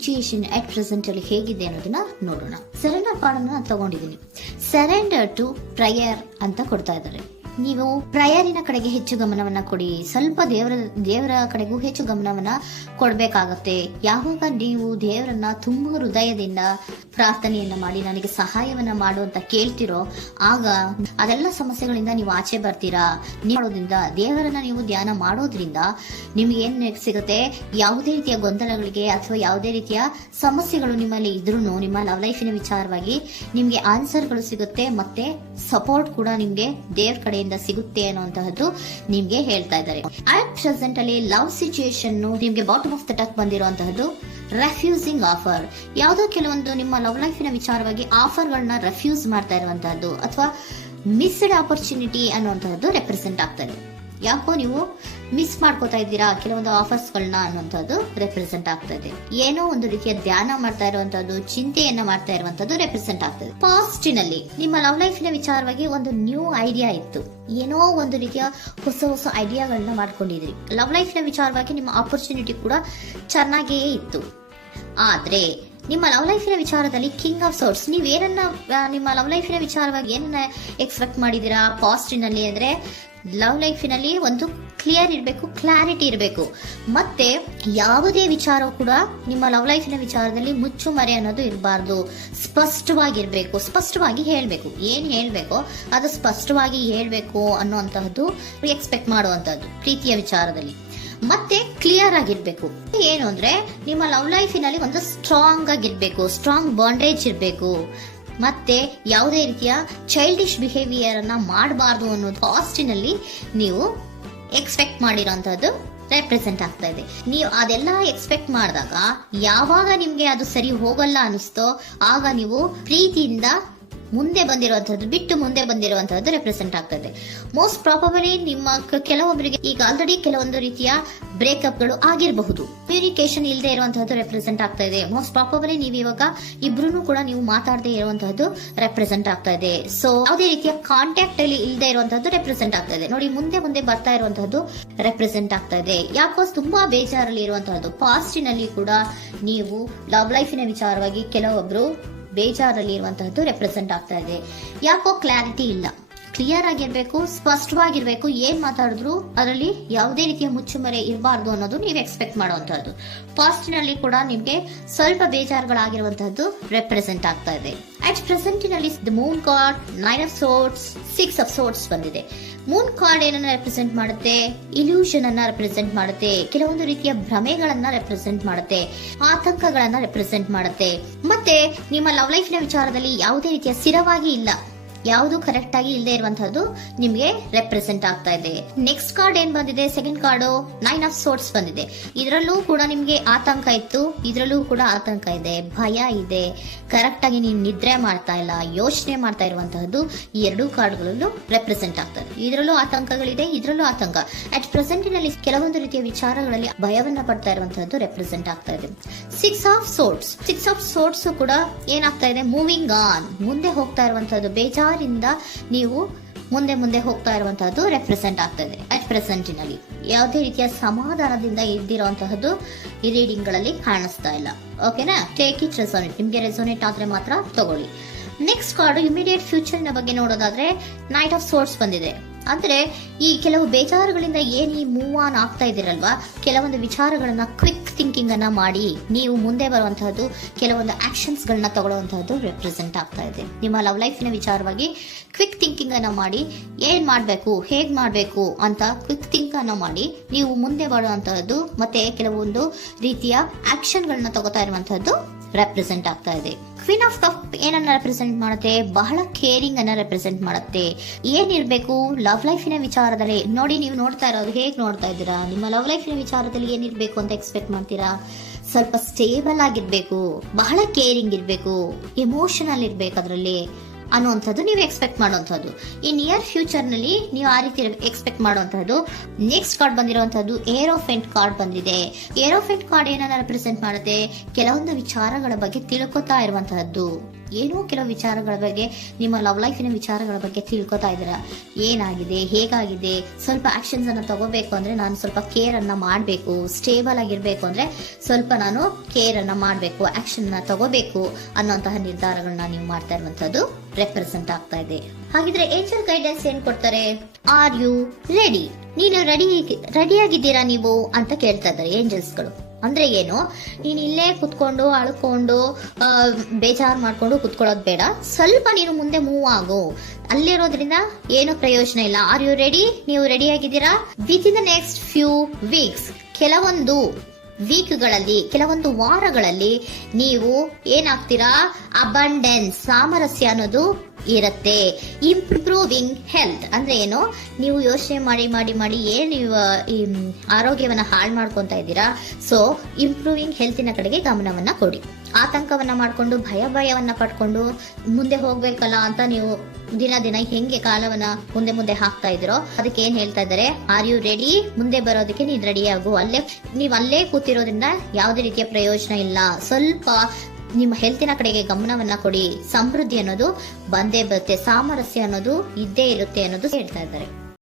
Situation at present ಅಲ್ಲಿ ಹೇಗಿದೆ ಅನ್ನೋದನ್ನ ನೋಡೋಣ. ಸರೆಂಡರ್ ಕಾರ್ಡ್ ಅನ್ನ ತಗೊಂಡಿದ್ದೀನಿ. ಸರೆಂಡರ್ ಟು ಪ್ರಯರ್ ಅಂತ ಕೊಡ್ತಾ ಇದ್ದಾರೆ. ನೀವು ಪ್ರಯರಿನ ಕಡೆಗೆ ಹೆಚ್ಚು ಗಮನವನ್ನ ಕೊಡಿ, ಸ್ವಲ್ಪ ದೇವರ ಕಡೆಗೂ ಹೆಚ್ಚು ಗಮನವನ್ನ ಕೊಡ್ಬೇಕಾಗತ್ತೆ. ಯಾವಾಗ ನೀವು ದೇವರನ್ನ ತುಂಬ ಹೃದಯದಿಂದ ಪ್ರಾರ್ಥನೆಯನ್ನ ಮಾಡಿ ನನಗೆ ಸಹಾಯವನ್ನ ಮಾಡು ಅಂತ ಕೇಳ್ತಿರೋ, ಆಗ ಅದೆಲ್ಲ ಸಮಸ್ಯೆಗಳಿಂದ ನೀವು ಆಚೆ ಬರ್ತೀರಾ. ಮಾಡೋದ್ರಿಂದ, ದೇವರನ್ನ ನೀವು ಧ್ಯಾನ ಮಾಡೋದ್ರಿಂದ ನಿಮ್ಗೆ ಏನ್ ಸಿಗುತ್ತೆ, ಯಾವುದೇ ರೀತಿಯ ಗೊಂದಲಗಳಿಗೆ ಅಥವಾ ಯಾವುದೇ ರೀತಿಯ ಸಮಸ್ಯೆಗಳು ನಿಮ್ಮಲ್ಲಿ ಇದ್ರೂ ನಿಮ್ಮ ಲವ್ ಲೈಫಿನ ವಿಚಾರವಾಗಿ ನಿಮ್ಗೆ ಆನ್ಸರ್ಗಳು ಸಿಗುತ್ತೆ, ಮತ್ತೆ ಸಪೋರ್ಟ್ ಕೂಡ ನಿಮ್ಗೆ ದೇವ್ರ ಕಡೆಯಿಂದ ಸಿಗುತ್ತೆ ಅನ್ನುವಂತಹದ್ದು ನಿಮ್ಗೆ ಹೇಳ್ತಾ ಇದ್ದಾರೆ. ಅಟ್ ಪ್ರೆಸೆಂಟ್ ಅಲ್ಲಿ ಲವ್ ಸಿಚುಯೇಷನ್ ನಿಮ್ಗೆ ಬಾಟಮ್ ಆಫ್ ದ ಟಕ್ ಬಂದಿರುವಂತಹದ್ದು ರೆಫ್ಯೂಸಿಂಗ್ ಆಫರ್. ಯಾವುದೋ ಕೆಲವೊಂದು ನಿಮ್ಮ ಲವ್ ಲೈಫಿನ ವಿಚಾರವಾಗಿ ಆಫರ್ಗಳನ್ನ ರೆಫ್ಯೂಸ್ ಮಾಡ್ತಾ ಇರುವಂತಹದ್ದು ಅಥವಾ ಮಿಸ್ಡ್ ಆಪರ್ಚುನಿಟಿ ಅನ್ನುವಂತಹದ್ದು ರೆಪ್ರೆಸೆಂಟ್ ಆಗ್ತದೆ. ಯಾಕೋ ನೀವು ಮಿಸ್ ಮಾಡ್ಕೋತಾ ಇದ್ದೀರಾ ಕೆಲವೊಂದು ಆಫರ್ಸ್ ಗಳನ್ನ ಅನ್ನುವಂಥದ್ದು ರೆಪ್ರೆಸೆಂಟ್ ಆಗ್ತಾ ಇದೆ. ಏನೋ ಒಂದು ರೀತಿಯ ಧ್ಯಾನ ಮಾಡ್ತಾ ಇರುವಂತದ್ದು, ಚಿಂತೆಯನ್ನ ಮಾಡ್ತಾ ಇರುವಂತದ್ದು ರೆಪ್ರೆಸೆಂಟ್ ಆಗ್ತದೆ. ಪಾಸ್ಟಿನಲ್ಲಿ ನಿಮ್ಮ ಲವ್ ಲೈಫಿನ ವಿಚಾರವಾಗಿ ಒಂದು ನ್ಯೂ ಐಡಿಯಾ ಇತ್ತು, ಏನೋ ಒಂದು ರೀತಿಯ ಹೊಸ ಐಡಿಯಾಗಳನ್ನ ಮಾಡ್ಕೊಂಡಿದ್ರಿ. ಲವ್ ಲೈಫಿನ ವಿಚಾರವಾಗಿ ನಿಮ್ಮ ಆಪರ್ಚುನಿಟಿ ಕೂಡ ಚೆನ್ನಾಗಿಯೇ ಇತ್ತು. ಆದ್ರೆ ನಿಮ್ಮ ಲವ್ ಲೈಫಿನ ವಿಚಾರದಲ್ಲಿ ಕಿಂಗ್ ಆಫ್ ಸೋರ್ಟ್ಸ್, ನೀವೇನನ್ನ ನಿಮ್ಮ ಲವ್ ಲೈಫಿನ ವಿಚಾರವಾಗಿ ಏನನ್ನ ಎಕ್ಸ್ಪೆಕ್ಟ್ ಮಾಡಿದೀರಾ ಪಾಸ್ಟಿನಲ್ಲಿ ಅಂದ್ರೆ ಲವ್ ಲೈಫಿನಲ್ಲಿ ಒಂದು ಕ್ಲಿಯರ್ ಇರಬೇಕು, ಕ್ಲಾರಿಟಿ ಇರಬೇಕು. ಮತ್ತೆ ಯಾವುದೇ ವಿಚಾರ ಕೂಡ ನಿಮ್ಮ ಲವ್ ಲೈಫಿನ ವಿಚಾರದಲ್ಲಿ ಮುಚ್ಚುಮರೆ ಅನ್ನೋದು ಇರಬಾರ್ದು. ಸ್ಪಷ್ಟವಾಗಿರ್ಬೇಕು, ಸ್ಪಷ್ಟವಾಗಿ ಹೇಳ್ಬೇಕು. ಏನ್ ಹೇಳ್ಬೇಕೋ ಅದು ಸ್ಪಷ್ಟವಾಗಿ ಹೇಳ್ಬೇಕು ಅನ್ನುವಂತಹದ್ದು ಎಕ್ಸ್ಪೆಕ್ಟ್ ಮಾಡುವಂತಹದ್ದು ಪ್ರೀತಿಯ ವಿಚಾರದಲ್ಲಿ. ಮತ್ತೆ ಕ್ಲಿಯರ್ ಆಗಿರ್ಬೇಕು. ಏನು ಅಂದ್ರೆ ನಿಮ್ಮ ಲವ್ ಲೈಫಿನಲ್ಲಿ ಒಂದು ಸ್ಟ್ರಾಂಗ್ ಆಗಿರ್ಬೇಕು, ಸ್ಟ್ರಾಂಗ್ ಬಾಂಡೇಜ್ ಇರಬೇಕು. ಮತ್ತೆ ಯಾವುದೇ ರೀತಿಯ ಚೈಲ್ಡಿಶ್ ಬಿಹೇವಿಯರ್ ಅನ್ನ ಮಾಡಬಾರ್ದು ಅನ್ನೋದು ಪಾಸ್ಟಿನಲ್ಲಿ ನೀವು ಎಕ್ಸ್ಪೆಕ್ಟ್ ಮಾಡಿರೋಂಥದ್ದು ರೆಪ್ರೆಸೆಂಟ್ ಆಗ್ತಾ ಇದೆ. ನೀವು ಅದೆಲ್ಲ ಎಕ್ಸ್ಪೆಕ್ಟ್ ಮಾಡಿದಾಗ ಯಾವಾಗ ನಿಮ್ಗೆ ಅದು ಸರಿ ಹೋಗಲ್ಲ ಅನಿಸ್ತೋ ಆಗ ನೀವು ಪ್ರೀತಿಯಿಂದ ಮುಂದೆ ಬಂದಿರುವಂತಹದ್ದು ಬಿಟ್ಟು ಮುಂದೆ ಬಂದಿರುವಂತಹದ್ದು ರೆಪ್ರೆಸೆಂಟ್ ಆಗ್ತದೆ. ಮೋಸ್ಟ್ ಪ್ರಾಬಬಲಿ ನಿಮ್ಮ ಕೆಲವೊಬ್ಬರಿಗೆ ಈಗ ಆಲ್ರೆಡಿ ಕೆಲವೊಂದು ರೀತಿಯ ಬ್ರೇಕಪ್ ಗಳು ಆಗಿರಬಹುದು, ಕಮ್ಯುನಿಕೇಶನ್ ಇಲ್ಲದೆ ಇರುವಂತಹದ್ದು ರೆಪ್ರೆಸೆಂಟ್ ಆಗ್ತಾ ಇದೆ. ಮೋಸ್ಟ್ ಪ್ರಾಬಬಲಿ ನೀವು ಇವಾಗ ಇಬ್ರು ಕೂಡ ನೀವು ಮಾತಾಡದೆ ಇರುವಂತಹದ್ದು ರೆಪ್ರೆಸೆಂಟ್ ಆಗ್ತಾ ಇದೆ. ಸೊ ಯಾವುದೇ ರೀತಿಯ ಕಾಂಟ್ಯಾಕ್ಟ್ ಅಲ್ಲಿ ಇಲ್ಲದೆ ಇರುವಂತಹದ್ದು ರೆಪ್ರೆಸೆಂಟ್ ಆಗ್ತಾ ಇದೆ. ನೋಡಿ, ಮುಂದೆ ಬರ್ತಾ ಇರುವಂತಹದ್ದು ರೆಪ್ರೆಸೆಂಟ್ ಆಗ್ತಾ ಇದೆ. ಯಾಕೋ ತುಂಬಾ ಬೇಜಾರಲ್ಲಿ ಇರುವಂತಹದ್ದು. ಪಾಸ್ಟಿನಲ್ಲಿ ಕೂಡ ನೀವು ಲವ್ ಲೈಫಿನ ವಿಚಾರವಾಗಿ ಕೆಲವೊಬ್ರು ಬೇಜಾರಲ್ಲಿ ಇರುವಂತಹದ್ದು ರೆಪ್ರೆಸೆಂಟ್ ಆಗ್ತಾ ಇದೆ. ಯಾಕೋ ಕ್ಲಾರಿಟಿ ಇಲ್ಲ, ಕ್ಲಿಯರ್ ಆಗಿರ್ಬೇಕು, ಸ್ಪಷ್ಟವಾಗಿರ್ಬೇಕು. ಏನ್ ಮಾತಾಡಿದ್ರು ಅದರಲ್ಲಿ ಯಾವುದೇ ರೀತಿಯ ಮುಚ್ಚುಮರೆ ಇರಬಾರ್ದು ಅನ್ನೋದು ನೀವು ಎಕ್ಸ್ಪೆಕ್ಟ್ ಮಾಡುವಂತಹದ್ದು. ಪಾಸ್ಟಿನಲ್ಲಿ ಕೂಡ ನಿಮ್ಗೆ ಸ್ವಲ್ಪ ಬೇಜಾರುಗಳಾಗಿರುವಂತಹದ್ದು ರೆಪ್ರೆಸೆಂಟ್ ಆಗ್ತಾ ಇದೆ. At ಪ್ರೆಸೆಂಟಿನಲ್ಲಿ the Moon card, 9 of swords, 6 of swords ಬಂದಿದೆ. ಮೂನ್ ಕಾರ್ಡ್ ಏನನ್ನ ರೆಪ್ರೆಸೆಂಟ್ ಮಾಡುತ್ತೆ? ಇಲ್ಯೂಷನ್ ಅನ್ನ ರೆಪ್ರೆಸೆಂಟ್ ಮಾಡುತ್ತೆ, ಕೆಲವೊಂದು ರೀತಿಯ ಭ್ರಮೆಗಳನ್ನ ರೆಪ್ರೆಸೆಂಟ್ ಮಾಡುತ್ತೆ, ಆತಂಕಗಳನ್ನ ರೆಪ್ರೆಸೆಂಟ್ ಮಾಡುತ್ತೆ. ಮತ್ತೆ ನಿಮ್ಮ ಲವ್ ಲೈಫಿನ ವಿಚಾರದಲ್ಲಿ ಯಾವುದೇ ರೀತಿಯ ಸ್ಥಿರವಾಗಿ ಇಲ್ಲ, ಯಾವುದು ಕರೆಕ್ಟ್ ಆಗಿ ಇಲ್ಲದೆ ಇರುವಂತಹದ್ದು ನಿಮ್ಗೆ ರೆಪ್ರೆಸೆಂಟ್ ಆಗ್ತಾ ಇದೆ. ನೆಕ್ಸ್ಟ್ ಕಾರ್ಡ್ ಏನ್ ಬಂದಿದೆ? ಸೆಕೆಂಡ್ ಕಾರ್ಡ್ 9 ಆಫ್ ಸೋರ್ಟ್ಸ್ ಬಂದಿದೆ. ಇದರಲ್ಲೂ ಕೂಡ ನಿಮ್ಗೆ ಆತಂಕ ಇತ್ತು, ಇದರಲ್ಲೂ ಕೂಡ ಆತಂಕ ಇದೆ, ಭಯ ಇದೆ, ಕರೆಕ್ಟ್ ಆಗಿ ನೀವು ನಿದ್ರೆ ಮಾಡ್ತಾ ಇಲ್ಲ, ಯೋಚನೆ ಮಾಡ್ತಾ ಇರುವಂತಹದ್ದು ಈ ಎರಡೂ ಕಾರ್ಡ್ಗಳಲ್ಲೂ ರೆಪ್ರೆಸೆಂಟ್ ಆಗ್ತದೆ. ಇದರಲ್ಲೂ ಆತಂಕಗಳಿದೆ, ಇದರಲ್ಲೂ ಆತಂಕ. ಅಟ್ ಪ್ರೆಸೆಂಟಿನಲ್ಲಿ ಕೆಲವೊಂದು ರೀತಿಯ ವಿಚಾರಗಳಲ್ಲಿ ಭಯವನ್ನ ಪಡ್ತಾ ಇರುವಂತಹದ್ದು ರೆಪ್ರೆಸೆಂಟ್ ಆಗ್ತಾ ಇದೆ. 6 ಆಫ್ ಸೋರ್ಟ್ಸ್ ಕೂಡ ಏನಾಗ್ತಾ ಇದೆ? ಮೂವಿಂಗ್ ಆನ್, ಮುಂದೆ ಹೋಗ್ತಾ ಇರುವಂತಹದ್ದು, ಬೇಜಾರಿಂದ ನೀವು ಮುಂದೆ ಹೋಗ್ತಾ ಇರುವಂತಹದ್ದು ರೆಪ್ರೆಸೆಂಟ್ ಆಗ್ತದೆ. ಅಟ್ ಪ್ರೆಸೆಂಟಿನಲ್ಲಿ ಯಾವುದೇ ರೀತಿಯ ಸಮಾಧಾನದಿಂದ ಇದ್ದಿರುವಂತಹದ್ದು ಈ ರೀಡಿಂಗ್ ಗಳಲ್ಲಿ ಕಾಣಿಸ್ತಾ ಇಲ್ಲ. ಓಕೆನಾ? Take it resonate. ನಿಮ್ಗೆ ರೆಸೋನೇಟ್ ಆದ್ರೆ ಮಾತ್ರ ತಗೊಳ್ಳಿ. ನೆಕ್ಸ್ಟ್ ಕಾರ್ಡ್ ಇಮಿಡಿಯೇಟ್ ಫ್ಯೂಚರ್ ನ ಬಗ್ಗೆ ನೋಡೋದಾದ್ರೆ ನೈಟ್ ಆಫ್ ಸೋರ್ಟ್ಸ್ ಬಂದಿದೆ. ಅಂದ್ರೆ ಈ ಕೆಲವು ಬೇಜಾರುಗಳಿಂದ ಏನ್ ಈ ಮೂವ್ ಆನ್ ಆಗ್ತಾ ಇದ್ದೀರಲ್ವಾ, ಕೆಲವೊಂದು ವಿಚಾರಗಳನ್ನ ಕ್ವಿಕ್ ಥಿಂಕಿಂಗ್ ಅನ್ನ ಮಾಡಿ ನೀವು ಮುಂದೆ ಬರುವಂತಹದ್ದು, ಕೆಲವೊಂದು ಆಕ್ಷನ್ಸ್ ಗಳನ್ನ ತಗೊಳ್ಳುವಂತಹದ್ದು ರೆಪ್ರೆಸೆಂಟ್ ಆಗ್ತಾ ಇದೆ. ನಿಮ್ಮ ಲವ್ ಲೈಫಿನ ವಿಚಾರವಾಗಿ ಕ್ವಿಕ್ ಥಿಂಕಿಂಗ್ ಅನ್ನ ಮಾಡಿ ಏನ್ ಮಾಡ್ಬೇಕು, ಹೇಗ್ ಮಾಡ್ಬೇಕು ಅಂತ ಕ್ವಿಕ್ ಥಿಂಕ್ ಅನ್ನ ಮಾಡಿ ನೀವು ಮುಂದೆ ಬರುವಂತಹದ್ದು, ಮತ್ತೆ ಕೆಲವೊಂದು ರೀತಿಯ ಆಕ್ಷನ್ ಗಳನ್ನ ತಗೋತಾ ಇರುವಂತಹದ್ದು ರೆಪ್ರೆಸೆಂಟ್ ಆಗ್ತಾ ಇದೆ. ಕ್ವೀನ್ ಆಫ್ ಕಪ್ ಏನನ್ನ ರೆಪ್ರೆಸೆಂಟ್ ಮಾಡುತ್ತೆ? ಬಹಳ ಕೇರಿಂಗ್ ಅನ್ನ ರೆಪ್ರೆಸೆಂಟ್ ಮಾಡುತ್ತೆ. ಏನಿರ್ಬೇಕು ಲವ್ ಲೈಫಿನ ವಿಚಾರದಲ್ಲಿ? ನೋಡಿ, ನೀವು ನೋಡ್ತಾ ಇರೋದು ಹೇಗ್ ನೋಡ್ತಾ ಇದ್ದೀರಾ? ನಿಮ್ಮ ಲವ್ ಲೈಫಿನ ವಿಚಾರದಲ್ಲಿ ಏನಿರ್ಬೇಕು ಅಂತ ಎಕ್ಸ್ಪೆಕ್ಟ್ ಮಾಡ್ತೀರಾ? ಸ್ವಲ್ಪ ಸ್ಟೇಬಲ್ ಆಗಿರ್ಬೇಕು, ಬಹಳ ಕೇರಿಂಗ್ ಇರ್ಬೇಕು, ಎಮೋಷನಲ್ ಇರ್ಬೇಕು ಅದರಲ್ಲಿ ಅನ್ನುವಂಥದ್ದು ನೀವು ಎಕ್ಸ್ಪೆಕ್ಟ್ ಮಾಡುವಂಥದ್ದು. ಈ ನಿಯರ್ ಫ್ಯೂಚರ್ ನಲ್ಲಿ ನೀವು ಆ ರೀತಿ ಎಕ್ಸ್ಪೆಕ್ಟ್ ಮಾಡುವಂತಹದ್ದು. ನೆಕ್ಸ್ಟ್ ಕಾರ್ಡ್ ಬಂದಿರುವಂತಹದ್ದು ಏರೋಫೆಂಟ್ ಕಾರ್ಡ್ ಬಂದಿದೆ. ಏರೋಫೆಂಟ್ ಕಾರ್ಡ್ ಏನನ್ನ ರೆಪ್ರೆಸೆಂಟ್ ಮಾಡುತ್ತೆ? ಕೆಲವೊಂದು ವಿಚಾರಗಳ ಬಗ್ಗೆ ತಿಳ್ಕೊತಾ ಇರುವಂತಹದ್ದು, ಏನೋ ಕೆಲವು ವಿಚಾರಗಳ ಬಗ್ಗೆ, ನಿಮ್ಮ ಲವ್ ಲೈಫಿನ ವಿಚಾರಗಳ ಬಗ್ಗೆ ತಿಳ್ಕೊತಾ ಇದ್ದೀರಾ. ಏನಾಗಿದೆ, ಹೇಗಾಗಿದೆ, ಸ್ವಲ್ಪ ಆಕ್ಷನ್ಸ್ ಅನ್ನ ತಗೋಬೇಕು ಅಂದ್ರೆ ನಾನು ಸ್ವಲ್ಪ ಕೇರ್ ಅನ್ನ ಮಾಡಬೇಕು, ಸ್ಟೇಬಲ್ ಆಗಿರ್ಬೇಕು ಅಂದ್ರೆ ಸ್ವಲ್ಪ ನಾನು ಕೇರ್ ಅನ್ನ ಮಾಡಬೇಕು, ಆಕ್ಷನ್ ಅನ್ನ ತಗೋಬೇಕು ಅನ್ನೋಂತಹ ನಿರ್ಧಾರಗಳನ್ನ ನೀವು ಮಾಡ್ತಾ ಇರುವಂತದ್ದು ರೆಪ್ರೆಸೆಂಟ್ ಆಗ್ತಾ ಇದೆ. ಹಾಗಿದ್ರೆ ಏಂಜಲ್ ಗೈಡೆನ್ಸ್ ಏನ್ ಕೊಡ್ತಾರೆ? Are you ready? ನೀನು ರೆಡಿಯಾಗಿದ್ದೀರಾ ನೀವು ಅಂತ ಕೇಳ್ತಾ ಇದ್ದಾರೆ ಏಂಜಲ್ಸ್ಗಳು. ಅಂದ್ರೆ ಏನು, ನೀನ್ ಇಲ್ಲೇ ಕುತ್ಕೊಂಡು ಅಳ್ಕೊಂಡು ಬೇಜಾರು ಮಾಡ್ಕೊಂಡು ಕುತ್ಕೊಳ್ಳೋದು ಬೇಡ, ಸ್ವಲ್ಪ ನೀನು ಮುಂದೆ ಮೂವ್ ಆಗು. ಅಲ್ಲಿರೋದ್ರಿಂದ ಏನು ಪ್ರಯೋಜನ ಇಲ್ಲ. Are you ready? ನೀವು ರೆಡಿ ಆಗಿದ್ದೀರಾ? With in the next few weeks, ಕೆಲವೊಂದು ವೀಕ್ಗಳಲ್ಲಿ, ಕೆಲವೊಂದು ವಾರಗಳಲ್ಲಿ ನೀವು ಏನಾಗ್ತೀರಾ? ಅಬಂಡೆನ್ಸ್, ಸಾಮರಸ್ಯ ಅನ್ನೋದು ಇರುತ್ತೆ. ಇಂಪ್ರೂವಿಂಗ್ ಹೆಲ್ತ್ ಅಂದ್ರೆ ಏನು, ನೀವು ಯೋಚನೆ ಮಾಡಿ ಮಾಡಿ ಮಾಡಿ ಏನು ಈ ಆರೋಗ್ಯವನ್ನ ಹಾಳು ಮಾಡ್ಕೊಂತ ಇದ್ದೀರಾ. ಸೊ ಇಂಪ್ರೂವಿಂಗ್ ಹೆಲ್ತಿನ ಕಡೆಗೆ ಗಮನವನ್ನ ಕೊಡಿ. ಆತಂಕವನ್ನ ಮಾಡ್ಕೊಂಡು ಭಯವನ್ನ ಪಡ್ಕೊಂಡು ಮುಂದೆ ಹೋಗ್ಬೇಕಲ್ಲ ಅಂತ ನೀವು ದಿನ ದಿನ ಹೆಂಗೆ ಕಾಲವನ್ನ ಮುಂದೆ ಹಾಕ್ತಾ ಇದ್ರೋ, ಅದಕ್ಕೆ ಏನ್ ಹೇಳ್ತಾ ಇದ್ದಾರೆ? Are you ready? ಮುಂದೆ ಬರೋದಕ್ಕೆ ನೀನ್ ರೆಡಿ ಆಗು. ನೀವ್ ಅಲ್ಲೇ ಕೂತಿರೋದ್ರಿಂದ ಯಾವುದೇ ರೀತಿಯ ಪ್ರಯೋಜನ ಇಲ್ಲ. ಸ್ವಲ್ಪ ನಿಮ್ಮ ಹೆಲ್ತಿನ ಕಡೆಗೆ ಗಮನವನ್ನ ಕೊಡಿ. ಸಮೃದ್ಧಿ ಅನ್ನೋದು ಬಂದೇ ಬರುತ್ತೆ, ಸಾಮರಸ್ಯ ಅನ್ನೋದು ಇದ್ದೇ ಇರುತ್ತೆ ಅನ್ನೋದು ಹೇಳ್ತಾ ಇದ್ದಾರೆ.